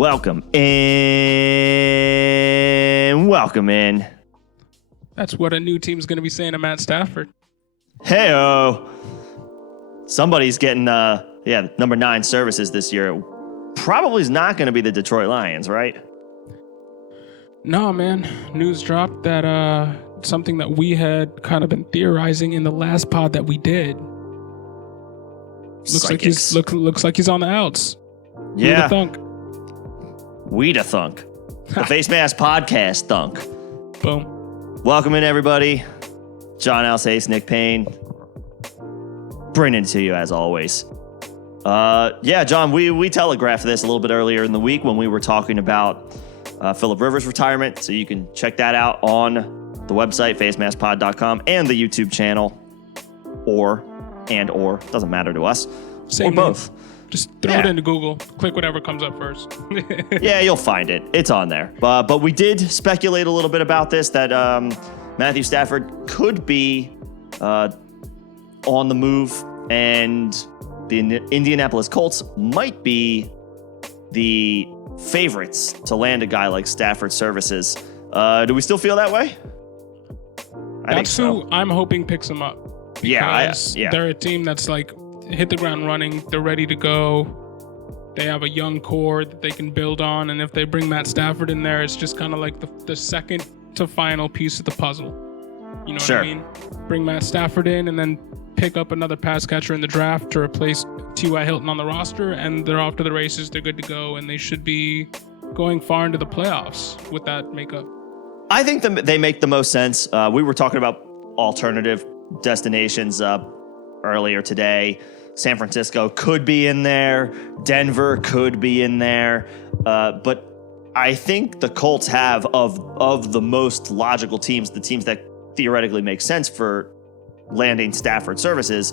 Welcome in. Welcome in. That's what a new team's going to be saying to Matt Stafford. Hey-o. Somebody's getting, number 9 services this year. Probably is not going to be the Detroit Lions, right? No, man. News dropped that something that we had kind of been theorizing in the last pod that we did. Looks like he's on the outs. Yeah. Thunk. Weeda Thunk. The Face Mask Podcast Thunk. Boom. Welcome in, everybody. John Alsace, Nick Payne. Bringing it to you as always. John, we telegraphed this a little bit earlier in the week when we were talking about Phillip Rivers' retirement. So you can check that out on the website, facemaskpod.com, and the YouTube channel. Or, doesn't matter to us. Same or both. Name. Just throw it into Google. Click whatever comes up first. Yeah, you'll find it. It's on there. But we did speculate a little bit about this, that Matthew Stafford could be on the move, and the Indianapolis Colts might be the favorites to land a guy like Stafford's services. Do we still feel that way? I think so. Who I'm hoping picks him up. Because they're a team that's like hit the ground running. They're ready to go. They have a young core that they can build on. And if they bring Matt Stafford in there, it's just kind of like the second to final piece of the puzzle. You know what I mean? Bring Matt Stafford in and then pick up another pass catcher in the draft to replace T.Y. Hilton on the roster. And they're off to the races. They're good to go. And they should be going far into the playoffs with that makeup. I think they make the most sense. We were talking about alternative destinations earlier today. San Francisco could be in there. Denver could be in there. But I think the Colts have of the most logical teams, the teams that theoretically make sense for landing Stafford services,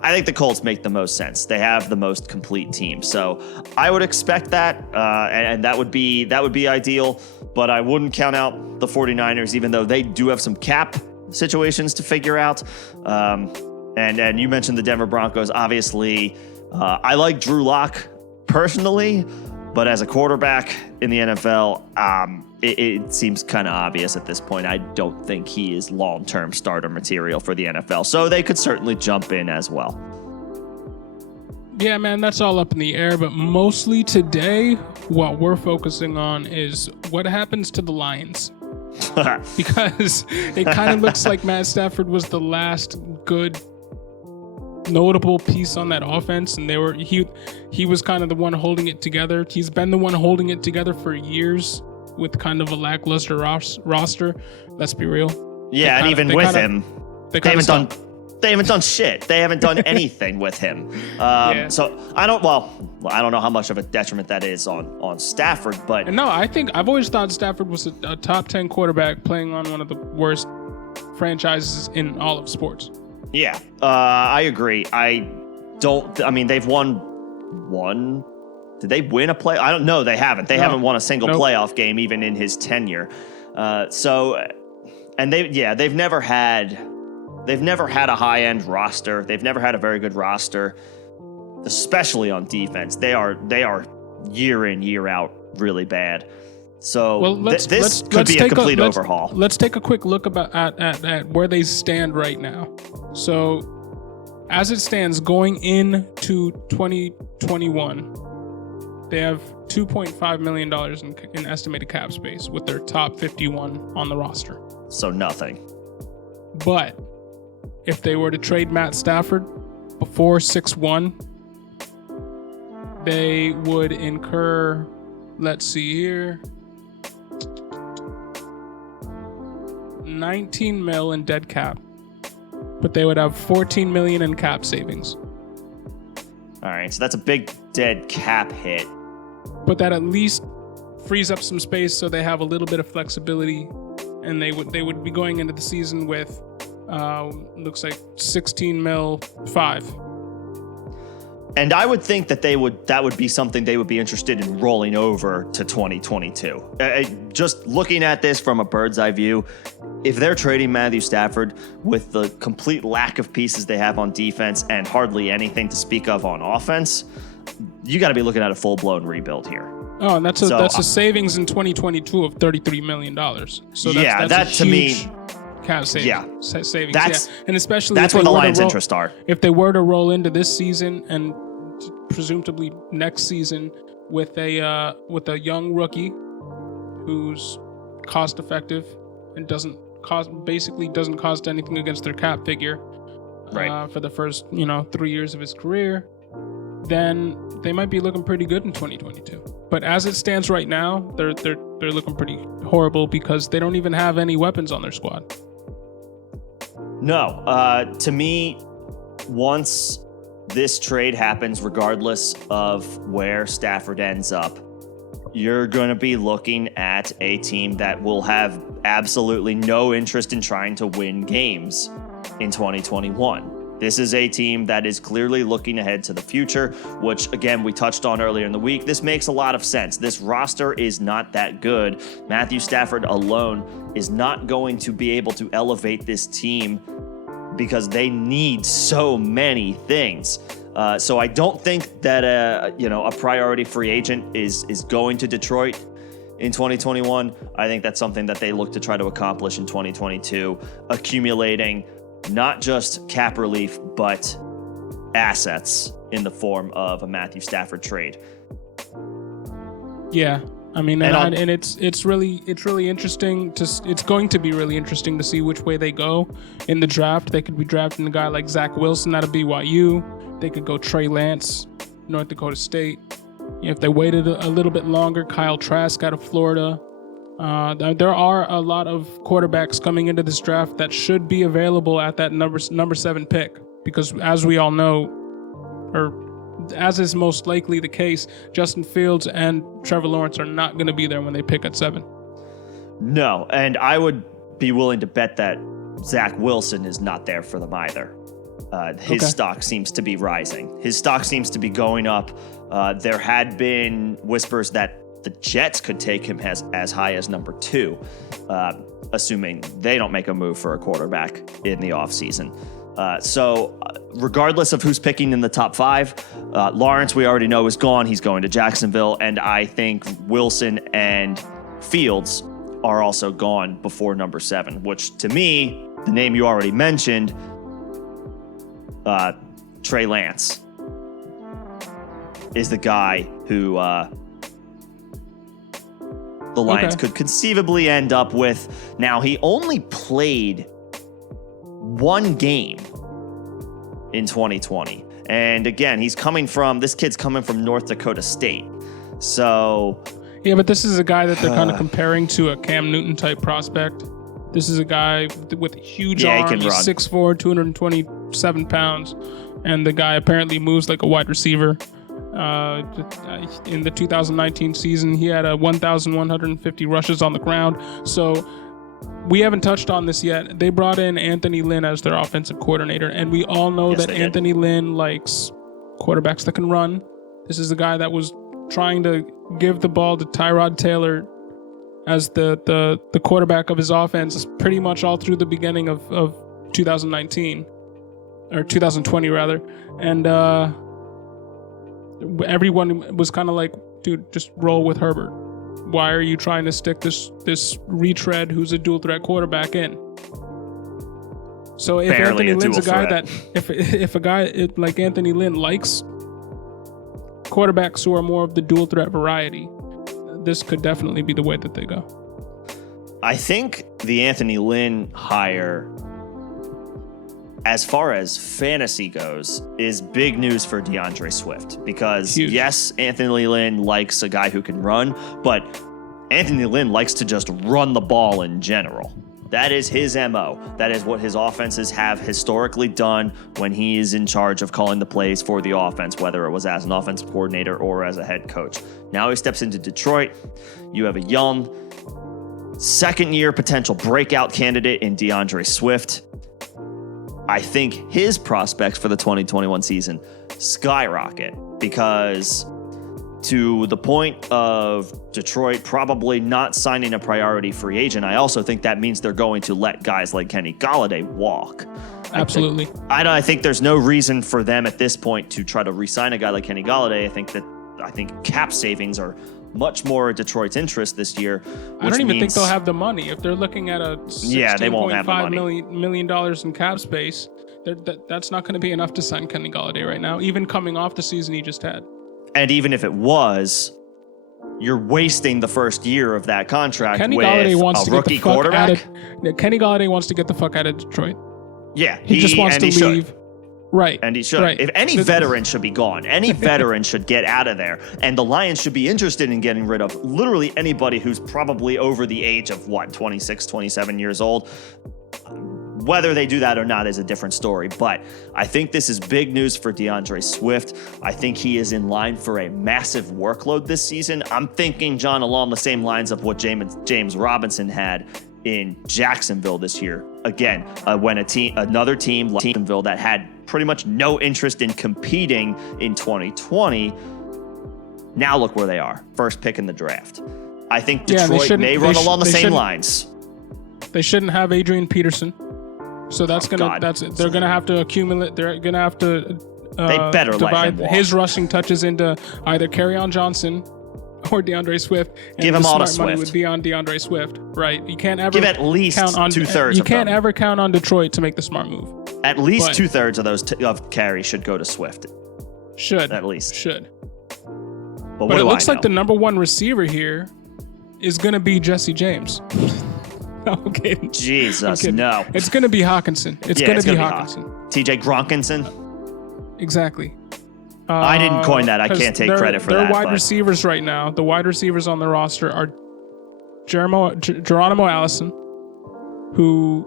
I think the Colts make the most sense. They have the most complete team. So I would expect that, and that would be ideal. But I wouldn't count out the 49ers, even though they do have some cap situations to figure out. And you mentioned the Denver Broncos. Obviously, I like Drew Lock personally, but as a quarterback in the NFL, it seems kind of obvious at this point. I don't think he is long-term starter material for the NFL. So they could certainly jump in as well. Yeah, man, that's all up in the air. But mostly today, what we're focusing on is what happens to the Lions. Because it kind of looks like Matt Stafford was the last good notable piece on that offense, and he was kind of the one holding it together. He's been the one holding it together for years with kind of a lackluster roster. Let's be real. Yeah, and even with him, they haven't done shit. They haven't done anything with him. So I don't know how much of a detriment that is on Stafford, but no, I've always thought Stafford was a top 10 quarterback playing on one of the worst franchises in all of sports. Yeah, I agree. They've won one. Did they win a play? I don't know. They haven't. They haven't won a single playoff game even in his tenure. They've never had a high-end roster. They've never had a very good roster, especially on defense. They are year in, year out really bad. So this could be a complete overhaul. Let's take a quick look at where they stand right now. So as it stands going into 2021, they have $2.5 million in estimated cap space with their top 51 on the roster. So nothing. But if they were to trade Matt Stafford before 6/1, they would incur, let's see here, $19 million in dead cap, but they would have $14 million in cap savings. All right, so that's a big dead cap hit. But that at least frees up some space so they have a little bit of flexibility, and they would be going into the season with looks like $16 million, 5. And I would think that that would be something they would be interested in rolling over to 2022. Just looking at this from a bird's eye view, if they're trading Matthew Stafford with the complete lack of pieces they have on defense and hardly anything to speak of on offense, you got to be looking at a full-blown rebuild here. Oh, and that's a savings in 2022 of $33 million. So that's that a to huge me, cap savings. And especially that's where the Lions' interests are. If they were to roll into this season and presumably next season with a young rookie who's cost effective and doesn't cost anything against their cap figure, right, for the first 3 years of his career, then they might be looking pretty good in 2022. But as it stands right now, they're looking pretty horrible because they don't even have any weapons on their squad. No, to me, once this trade happens, regardless of where Stafford ends up, you're going to be looking at a team that will have absolutely no interest in trying to win games in 2021. This is a team that is clearly looking ahead to the future, which, again, we touched on earlier in the week. This makes a lot of sense. This roster is not that good. Matthew Stafford alone is not going to be able to elevate this team because they need so many things. So I don't think that a priority free agent is going to Detroit in 2021. I think that's something that they look to try to accomplish in 2022, accumulating not just cap relief, but assets in the form of a Matthew Stafford trade. Yeah, I mean, and it's really interesting it's going to be really interesting to see which way they go in the draft. They could be drafting a guy like Zach Wilson out of BYU. They could go Trey Lance, North Dakota State. If they waited a little bit longer, Kyle Trask out of Florida. There are a lot of quarterbacks coming into this draft that should be available at that number 7 pick, because as we all know, or as is most likely the case, Justin Fields and Trevor Lawrence are not going to be there when they pick at 7. No, and I would be willing to bet that Zach Wilson is not there for them either. His stock seems to be rising. His stock seems to be going up. There had been whispers that the Jets could take him as high as number 2, assuming they don't make a move for a quarterback in the offseason. So regardless of who's picking in the top 5, Lawrence, we already know, is gone. He's going to Jacksonville. And I think Wilson and Fields are also gone before number 7, which to me, the name you already mentioned, Trey Lance, is the guy who the Lions could conceivably end up with. Now, he only played 1 game in 2020. And again, this kid's coming from North Dakota State. So. Yeah, but this is a guy that they're kind of comparing to a Cam Newton type prospect. This is a guy with huge arms, 6'4", 227 pounds. And the guy apparently moves like a wide receiver. In the 2019 season, he had 1,150 rushes on the ground. So we haven't touched on this yet. They brought in Anthony Lynn as their offensive coordinator, and we all know that Anthony Lynn likes quarterbacks that can run. This is the guy that was trying to give the ball to Tyrod Taylor as the quarterback of his offense pretty much all through the beginning of 2019, or 2020 rather. And everyone was kind of like, dude, just roll with Herbert. Why are you trying to stick this retread who's a dual threat quarterback in? So if Anthony Lynn's a guy that, if a guy like Anthony Lynn likes quarterbacks who are more of the dual threat variety, this could definitely be the way that they go. I think the Anthony Lynn hire, as far as fantasy goes, is big news for DeAndre Swift, because yes, Anthony Lynn likes a guy who can run, but Anthony Lynn likes to just run the ball in general. That is his MO. That is what his offenses have historically done when he is in charge of calling the plays for the offense, whether it was as an offensive coordinator or as a head coach. Now he steps into Detroit. You have a young, second-year potential breakout candidate in DeAndre Swift. I think his prospects for the 2021 season skyrocket, because to the point of Detroit probably not signing a priority free agent, I also think that means they're going to let guys like Kenny Golladay walk. Absolutely. I think there's no reason for them at this point to try to re-sign a guy like Kenny Golladay. I think cap savings are much more Detroit's interest this year. I don't even think they'll have the money. If they're looking at a they won't have the money. $16.5 million in cap space, that's not going to be enough to sign Kenny Golladay right now, even coming off the season he just had. And even if it was, you're wasting the first year of that contract Kenny with Golladay wants a to rookie get the fuck quarterback. Kenny Golladay wants to get the fuck out of Detroit. Yeah, he just wants to leave. Should. Right. And he should. Right. If any veteran should be gone. Any veteran should get out of there. And the Lions should be interested in getting rid of literally anybody who's probably over the age of 26, 27 years old. Whether they do that or not is a different story. But I think this is big news for DeAndre Swift. I think he is in line for a massive workload this season. I'm thinking, John, along the same lines of what James Robinson had in Jacksonville this year. Again, when another team like Jacksonville that had pretty much no interest in competing in 2020, now look where they are. First pick in the draft. I think Detroit may run along the same lines. They shouldn't have Adrian Peterson. So they're gonna have to accumulate. They're gonna have to. They better divide his rushing touches into either Kerryon Johnson or DeAndre Swift. And give him all to Swift. Money would be on DeAndre Swift, right? You can't ever give at least count on 2/3. You can't ever count on Detroit to make the smart move. At least 2/3 of those of carries should go to Swift. Should at least should. But it looks like the number one receiver here is gonna be Jesse James. I'm kidding. Jesus, no. It's gonna be Hawkinson. It's gonna be Hawkinson. TJ Gronkinson. Exactly. I didn't coin that. I can't take credit for that. Their wide receivers right now, the wide receivers on the roster are Geronimo Allison, who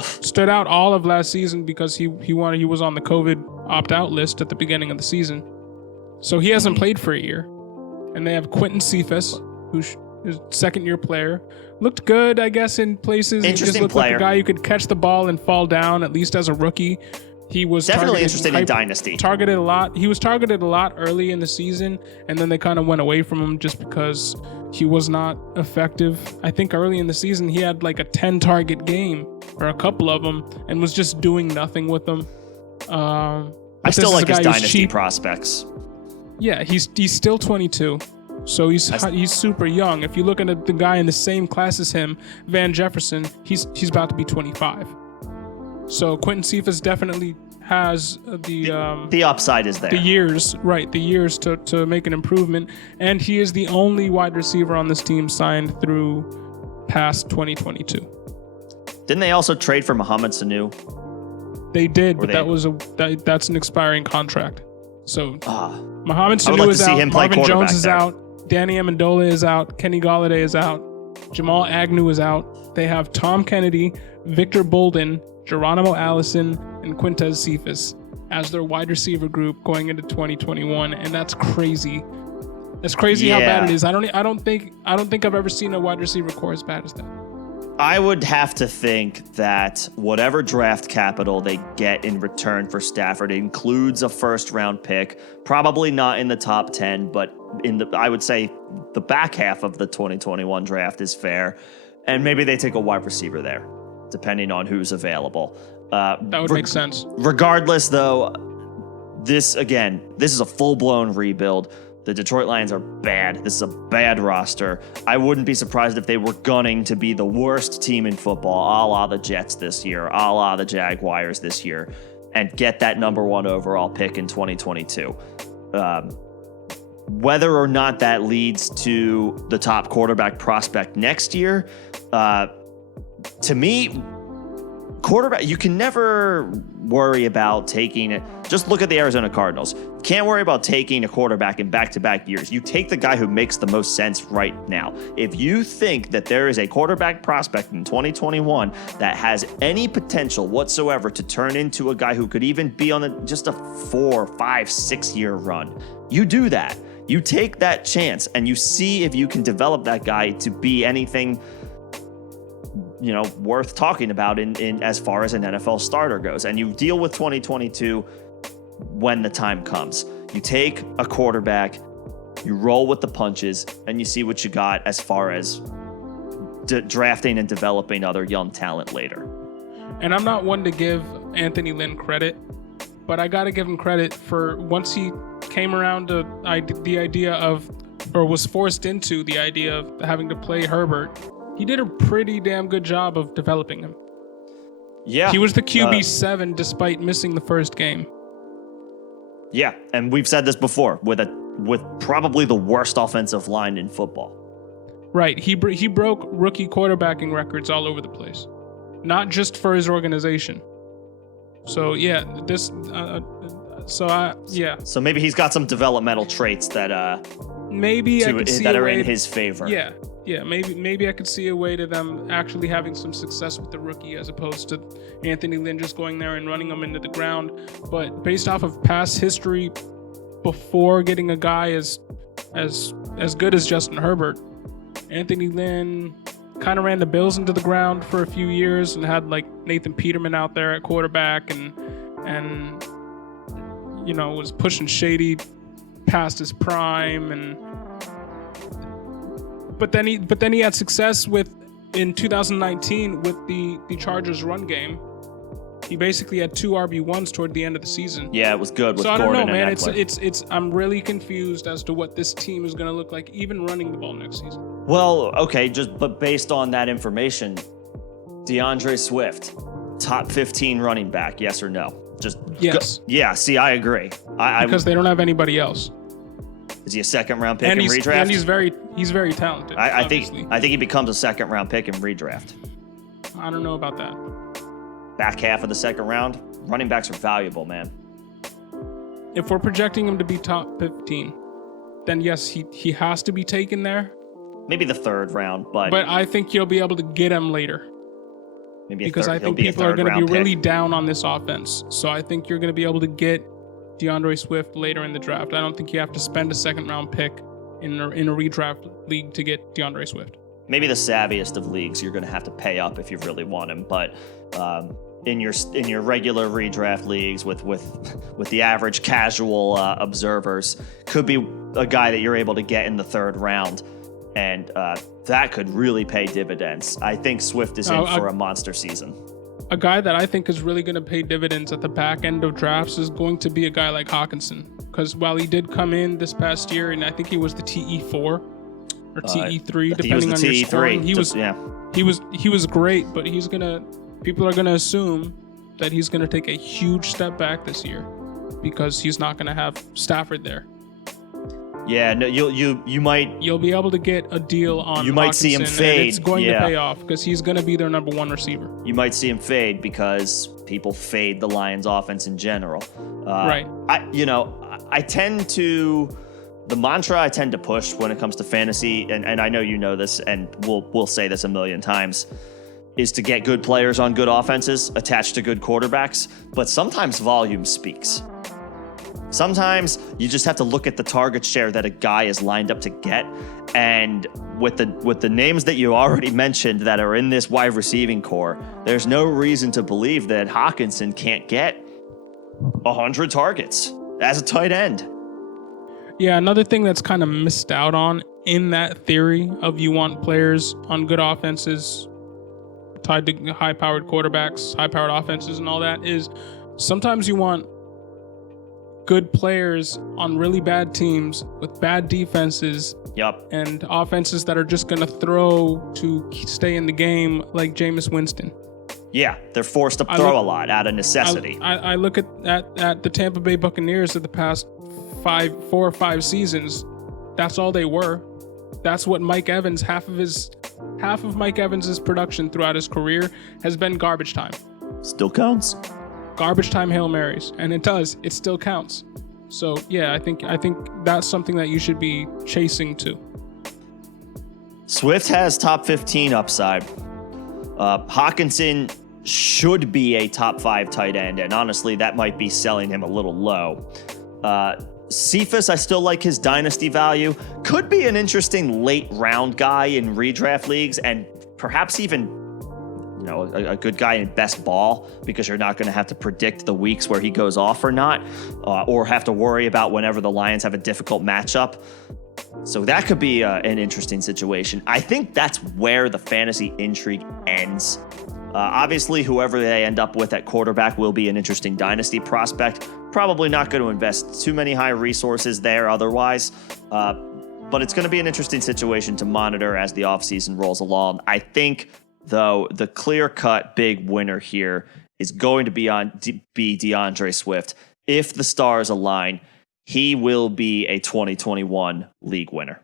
stood out all of last season because he was on the COVID opt-out list at the beginning of the season. So he hasn't played for a year. And they have Quentin Cephas, who's a second-year player. Looked good, I guess, in places. Interesting he just looked player. Like a guy who could catch the ball and fall down, at least as a rookie. He was definitely interested in Dynasty. Targeted a lot. He was targeted a lot early in the season, and then they kind of went away from him just because he was not effective. I think early in the season he had like a 10-target game or a couple of them, and was just doing nothing with them. I still like his Dynasty prospects. Yeah, he's still 22, so he's super young. If you look at the guy in the same class as him, Van Jefferson, he's about to be 25. So Quentin Cephas definitely has the upside is there. The years to make an improvement, and he is the only wide receiver on this team signed through past 2022. Didn't they also trade for Mohamed Sanu? They did, but that's an expiring contract. So Mohamed Sanu is out. Marvin Jones is out. Danny Amendola is out. Kenny Golladay is out. Jamal Agnew is out. They have Tom Kennedy, Victor Bolden, Geronimo Allison, and Quintez Cephas as their wide receiver group going into 2021, and that's crazy. That's crazy how bad it is. I don't think I've ever seen a wide receiver core as bad as that. I would have to think that whatever draft capital they get in return for Stafford includes a first-round pick, probably not in the top 10, but I would say the back half of the 2021 draft is fair, and maybe they take a wide receiver there, depending on who's available. That would make sense. Regardless, though, this is a full-blown rebuild. The Detroit Lions are bad. This is a bad roster. I wouldn't be surprised if they were gunning to be the worst team in football, a la the Jets this year, a la the Jaguars this year, and get that number 1 overall pick in 2022. Whether or not that leads to the top quarterback prospect next year, to me, quarterback, you can never worry about taking it. Just look at the Arizona Cardinals. Can't worry about taking a quarterback in back-to-back years. You take the guy who makes the most sense right now. If you think that there is a quarterback prospect in 2021 that has any potential whatsoever to turn into a guy who could even be on just a 4, 5, 6 year run, you do that. You take that chance and you see if you can develop that guy to be anything worth talking about in as far as an NFL starter goes. And you deal with 2022 when the time comes. You take a quarterback, you roll with the punches, and you see what you got as far as drafting and developing other young talent later. And I'm not one to give Anthony Lynn credit, but I got to give him credit for once he came around to the idea of or was forced into the idea of having to play Herbert, he did a pretty damn good job of developing him. Yeah. He was the QB7 despite missing the first game. Yeah, and we've said this before, with probably the worst offensive line in football. Right. He broke rookie quarterbacking records all over the place, not just for his organization. So yeah, So maybe he's got some developmental traits that maybe that are in his favor. Yeah. Maybe I could see a way to them actually having some success with the rookie as opposed to Anthony Lynn just going there and running them into the ground. But based off of past history, before getting a guy as good as Justin Herbert, Anthony Lynn kind of ran the Bills into the ground for a few years and had like Nathan Peterman out there at quarterback and was pushing Shady past his prime but then he had success in 2019 with the Chargers run game. He basically had 2 RB1s toward the end of the season. Yeah, it was good with Gordon. So I don't know, man. It's I'm really confused as to what this team is going to look like, even running the ball next season. Well, okay, but based on that information, DeAndre Swift, top 15 running back, yes or no? Yes. Yeah. See, I agree. Because they don't have anybody else. Is he a second-round pick in redraft? And he's very talented. I think he becomes a second-round pick in redraft. I don't know about that. Back half of the second round, running backs are valuable, man. If we're projecting him to be top 15, then yes, he has to be taken there. Maybe the third round, but I think you'll be able to get him later. Because I think people are going to be really down on this offense. So I think you're going to be able to get DeAndre Swift later in the draft. I don't think you have to spend a second-round pick in a redraft league to get DeAndre Swift. Maybe the savviest of leagues, you're going to have to pay up if you really want him. But in your regular redraft leagues with the average casual observers, could be a guy that you're able to get in the third round, and that could really pay dividends. I think Swift is in for a monster season. A guy that I think is really going to pay dividends at the back end of drafts is going to be a guy like Hawkinson. Because while he did come in this past year, and I think he was the TE4 or TE3, depending on your scoring, he was great. But people are gonna assume that he's gonna take a huge step back this year because he's not gonna have Stafford there. Yeah, no, you'll be able to get a deal on. You might see him fade. It's going to pay off because he's going to be their number one receiver. You might see him fade because people fade the Lions' offense in general. Right. I tend to the mantra I tend to push when it comes to fantasy, and I know you know this, and we'll say this a million times, is to get good players on good offenses attached to good quarterbacks. But sometimes volume speaks. Sometimes you just have to look at the target share that a guy is lined up to get, and with the names that you already mentioned that are in this wide receiving core, there's no reason to believe that Hawkinson can't get 100 targets as a tight end. Yeah, another thing that's kind of missed out on in that theory of you want players on good offenses tied to high-powered quarterbacks, high-powered offenses and all that is sometimes you want good players on really bad teams with bad defenses. Yep. And offenses that are just going to throw to stay in the game, like Jameis Winston. Yeah, they're forced to throw a lot out of necessity. I look at the Tampa Bay Buccaneers of the past 4 or 5 seasons. That's all they were. That's what Mike Evans, half of Mike Evans' production throughout his career has been garbage time. Still counts. Garbage time Hail Marys, and it still counts. So yeah, I think that's something that you should be chasing too. Swift has top 15 upside. Hawkinson should be a top 5 tight end, and honestly, that might be selling him a little low. Cephus, I still like his dynasty value. Could be an interesting late round guy in redraft leagues, and perhaps even a good guy in best ball, because you're not going to have to predict the weeks where he goes off or not, or have to worry about whenever the Lions have a difficult matchup. So that could be an interesting situation. I think that's where the fantasy intrigue ends. Obviously, whoever they end up with at quarterback will be an interesting dynasty prospect. Probably not going to invest too many high resources there otherwise. But it's going to be an interesting situation to monitor as the offseason rolls along. I think, though, the clear-cut big winner here is going to be DeAndre Swift. If the stars align, he will be a 2021 league winner.